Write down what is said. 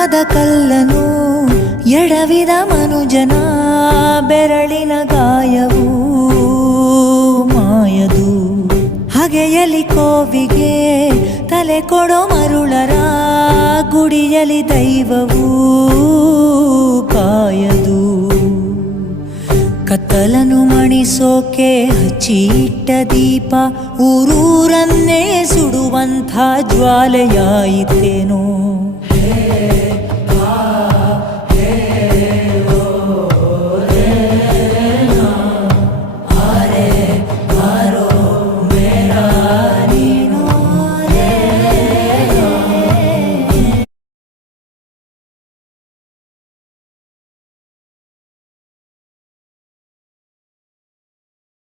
ಧರ್ಮದ ಕಲ್ಲನು ಎಡವಿದ ಮನುಜನ ಬೆರಳಿನ ಗಾಯವು ಮಾಯದು. ಹಗೆಯಲಿ ಕೋವಿಗೆ ತಲೆ ಕೊಡೋ ಮರುಳರ ಗುಡಿಯಲಿ ದೈವವು ಕಾಯದು. ಕತ್ತಲನು ಮಣಿಸೋಕೆ ಹಚ್ಚಿಟ್ಟ ದೀಪ ಊರೂರನ್ನೇ ಸುಡುವಂಥ ಜ್ವಾಲೆಯಾಯಿತೇನೋ.